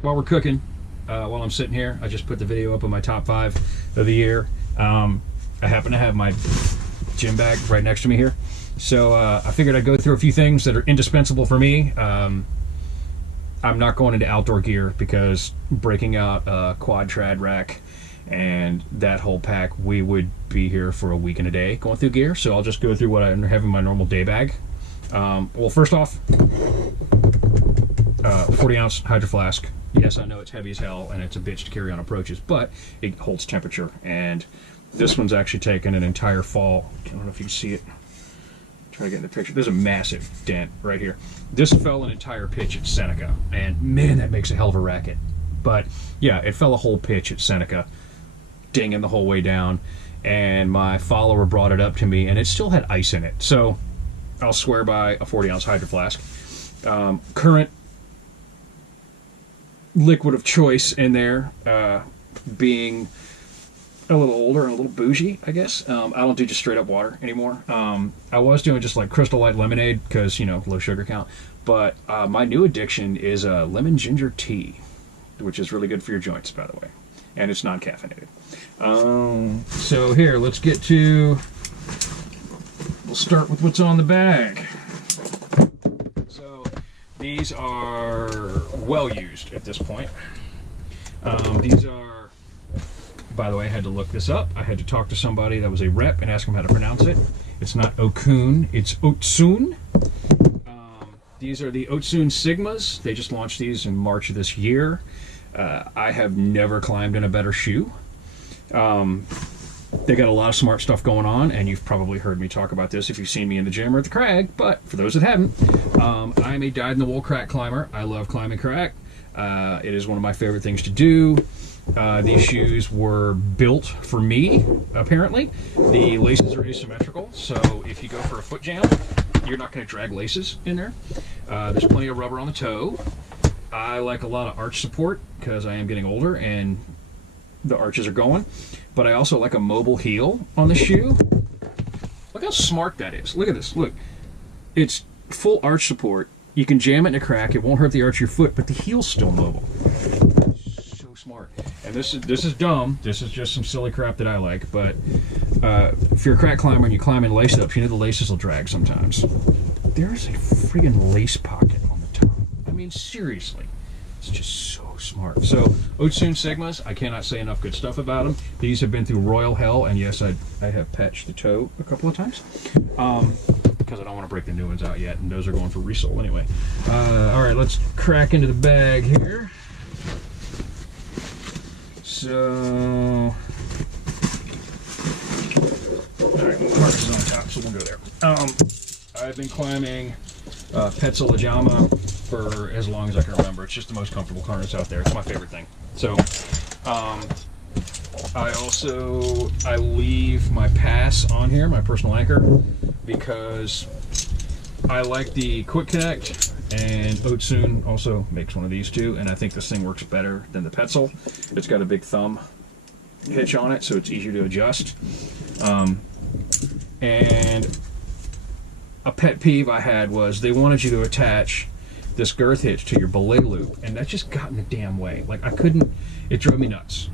While we're cooking, while I'm sitting here, I just put the video up of my top 5 of the year. I happen to have my gym bag right next to me here, so I figured I'd go through a few things that are indispensable for me. I'm not going into outdoor gear because breaking out a quad trad rack and that whole pack, we would be here for a week and a day going through gear. So I'll just go through what I have in my normal day bag. Well, first off, 40-ounce Hydro Flask. Yes, I know it's heavy as hell and it's a bitch to carry on approaches, but it holds temperature. And this one's actually taken an entire fall. I don't know if you can see it. Try to get in the picture. There's a massive dent right here. This fell an entire pitch at Seneca, and man, that makes a hell of a racket. But yeah, it fell a whole pitch at Seneca, dinging the whole way down. And my follower brought it up to me, and it still had ice in it. So I'll swear by a 40-ounce Hydro Flask. Current liquid of choice in there, being a little older and a little bougie, I guess. I don't do just straight up water anymore. I was doing just like Crystal Light lemonade because, you know, low sugar count. But my new addiction is lemon ginger tea, which is really good for your joints, by the way. And it's non-caffeinated. So here, let's get to... We'll start with what's on the bag. So these are well used at this point. These are, by the way, I had to look this up. I had to talk to somebody that was a rep and ask them how to pronounce it. It's not Okun, it's Otsun. These are the Otsun Sigmas. They just launched these in March of this year. I have never climbed in a better shoe. They got a lot of smart stuff going on, and you've probably heard me talk about this if you've seen me in the gym or at the crag, but for those that haven't, I'm a dyed-in-the-wool crack climber. I love climbing crack. It is one of my favorite things to do. These shoes were built for me, apparently. The laces are asymmetrical, so if you go for a foot jam, you're not going to drag laces in there. There's plenty of rubber on the toe. I like a lot of arch support because I am getting older and the arches are going. But I also like a mobile heel on the shoe. Look how smart that is. Look at this. Look. It's full arch support. You can jam it in a crack. It won't hurt the arch of your foot, but the heel's still mobile. So smart. And this is dumb. This is just some silly crap that I like. But if you're a crack climber and you climb in lace-ups, you know the laces will drag sometimes. There's a friggin' lace pocket on the top. I mean, seriously. It's just so smart. So, Otsun Sigmas, I cannot say enough good stuff about them. These have been through royal hell, and yes, I have patched the toe a couple of times. Because I don't want to break the new ones out yet, and those are going for resale anyway. Alright, let's crack into the bag here. So... Alright, harness is on top, so we'll go there. I've been climbing Petzl Ajama for as long as I can remember. It's just the most comfortable harness out there. It's my favorite thing. So, I leave my pass on here, my personal anchor, because I like the Quick Connect, and Otsun also makes one of these too, and I think this thing works better than the Petzl. It's got a big thumb hitch on it, so it's easier to adjust. And a pet peeve I had was they wanted you to attach this girth hitch to your belay loop, and that just got in the damn way. Like, I couldn't, it drove me nuts.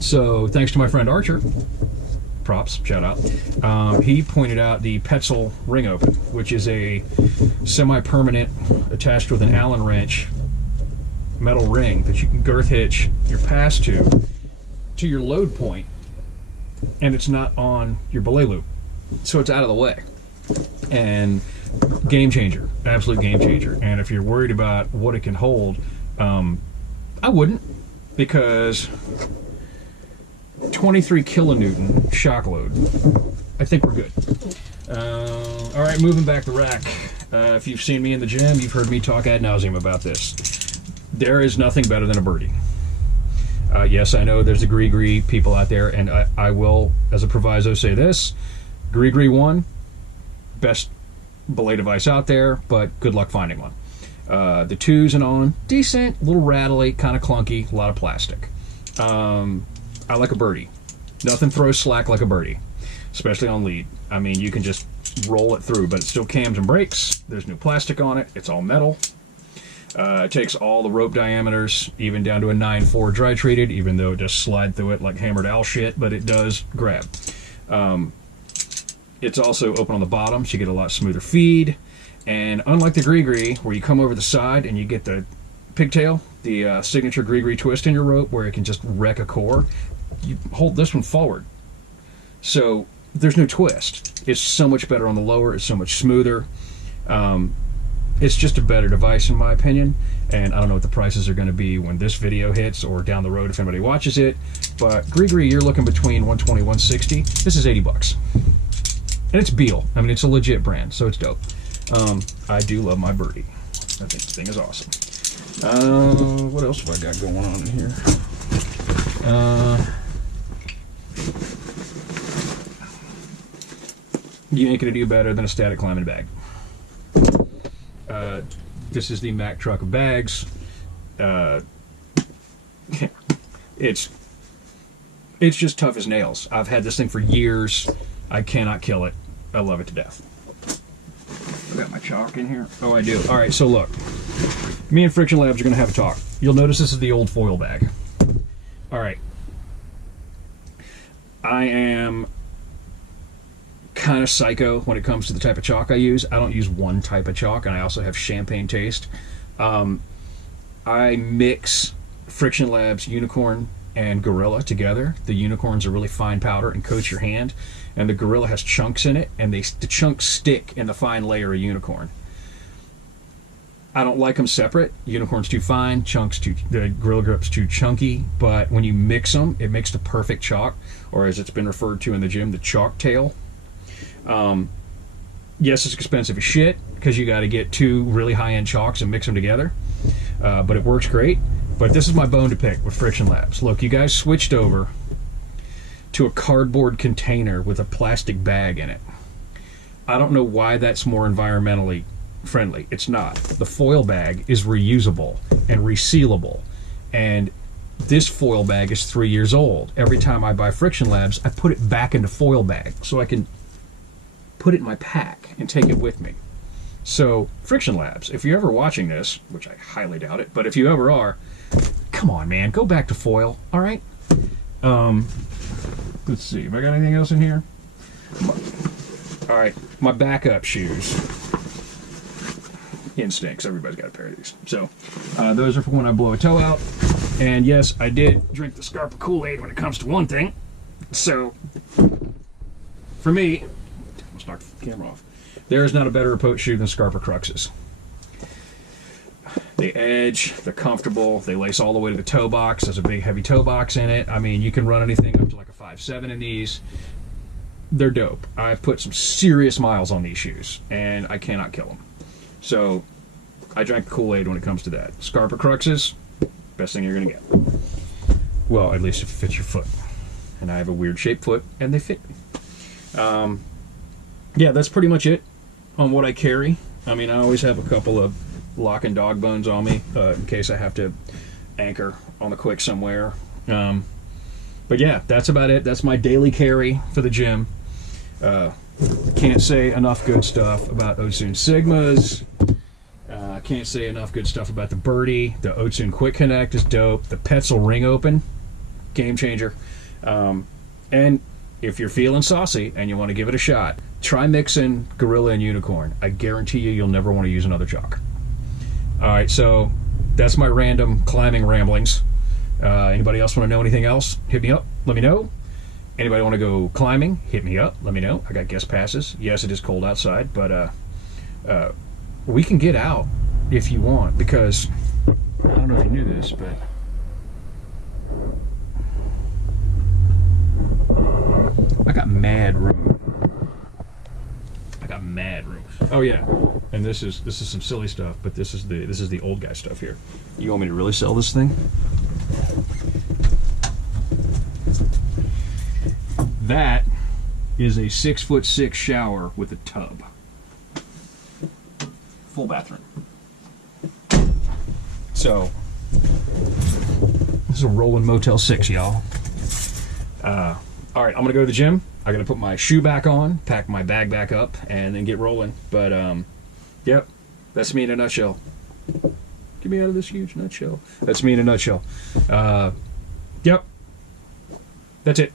So thanks to my friend Archer, props, shout out, he pointed out the Petzl ring open, which is a semi-permanent attached with an Allen wrench metal ring that you can girth hitch your pass to your load point, and it's not on your belay loop, so it's out of the way. And game changer, absolute game changer. And if you're worried about what it can hold, I wouldn't, because 23 kilonewton shock load, I think we're good. All right, moving back the rack. If you've seen me in the gym, you've heard me talk ad nauseum about this. There is nothing better than a birdie. Yes, I know there's the Gree people out there, and I will, as a proviso, say this: Gree 1, best belay device out there, but good luck finding one. The 2s and on, decent, a little rattly, kind of clunky, a lot of plastic. I like a birdie. Nothing throws slack like a birdie, especially on lead. I mean, you can just roll it through, but it still cams and brakes. There's no plastic on it. It's all metal. It takes all the rope diameters, even down to a 9.4 dry treated, even though it does slide through it like hammered owl shit, but it does grab. It's also open on the bottom, so you get a lot smoother feed. And unlike the Gree-Gree, where you come over the side and you get the pigtail, the signature Gree-Gree twist in your rope, where it can just wreck a core, you hold this one forward. So there's no twist. It's so much better on the lower. It's so much smoother. It's just a better device in my opinion, and I don't know what the prices are going to be when this video hits or down the road if anybody watches it, but Gree-Gree, you're looking between 120 160. This is 80 bucks. And it's Beal. I mean, it's a legit brand, so it's dope. I do love my birdie. I think this thing is awesome. What else have I got going on in here? You ain't gonna do better than a static climbing bag. This is the Mack truck of bags. It's just tough as nails. I've had this thing for years. I cannot kill it. I love it to death. I got my chalk in here. Oh, I do. All right, so look. Me and Friction Labs are going to have a talk. You'll notice this is the old foil bag. All right. I am kind of psycho when it comes to the type of chalk I use. I don't use one type of chalk, and I also have champagne taste. I mix Friction Labs Unicorn and Gorilla together. The Unicorn's a really fine powder and coats your hand, and the Gorilla has chunks in it, and the chunks stick in the fine layer of Unicorn. I don't like them separate. Unicorn's too fine, the Gorilla Grip's too chunky, but when you mix them, it makes the perfect chalk, or as it's been referred to in the gym, the chalk tail. Yes, it's expensive as shit because you got to get two really high-end chalks and mix them together, but it works great. But this is my bone to pick with Friction Labs. Look, you guys switched over to a cardboard container with a plastic bag in it. I don't know why that's more environmentally friendly. It's not. The foil bag is reusable and resealable, and this foil bag is 3 years old. Every time I buy Friction Labs, I put it back into foil bag so I can put it in my pack and take it with me. So Friction Labs, if you're ever watching this, which I highly doubt it, but if you ever are, come on, man, go back to foil. All right. Let's see. Have I got anything else in here? All right, my backup shoes. Instincts. Everybody's got a pair of these. So those are for when I blow a toe out. And yes, I did drink the Scarpa Kool-Aid when it comes to one thing. So for me, let's knock the camera off. There is not a better approach shoe than Scarpa Cruxes. They edge, they're comfortable, they lace all the way to the toe box. There's a big heavy toe box in it. I mean, you can run anything up to like a 5.7 in these. They're dope. I've put some serious miles on these shoes, and I cannot kill them. So I drank the Kool-Aid when it comes to that. Scarpa Cruxes, best thing you're gonna get. Well, at least if it fits your foot. And I have a weird shaped foot, and they fit me. Yeah, that's pretty much it on what I carry. I mean, I always have a couple of lock and dog bones on me in case I have to anchor on the quick somewhere. But yeah, that's about it. That's my daily carry for the gym. Can't say enough good stuff about Otsun Sigmas. Can't say enough good stuff about the Birdie. The Otsun Quick Connect is dope. The Petzl Ring Open, game changer. And if you're feeling saucy and you want to give it a shot, try mixing Gorilla and Unicorn. I guarantee you'll never want to use another chalk. All right, so that's my random climbing ramblings. Anybody else want to know anything else? Hit me up. Let me know. Anybody want to go climbing? Hit me up. Let me know. I got guest passes. Yes, it is cold outside, but we can get out if you want, because I don't know if you knew this, but I got mad room. I got mad room. Oh yeah, and this is some silly stuff, but this is the old guy stuff here. You want me to really sell this thing? That is a 6'6" shower with a tub, full bathroom. So this is a rolling Motel 6, y'all. All right, I'm gonna go to the gym. I gotta put my shoe back on, pack my bag back up, and then get rolling. But yep, that's me in a nutshell. Get me out of this huge nutshell. That's me in a nutshell. Yep. That's it.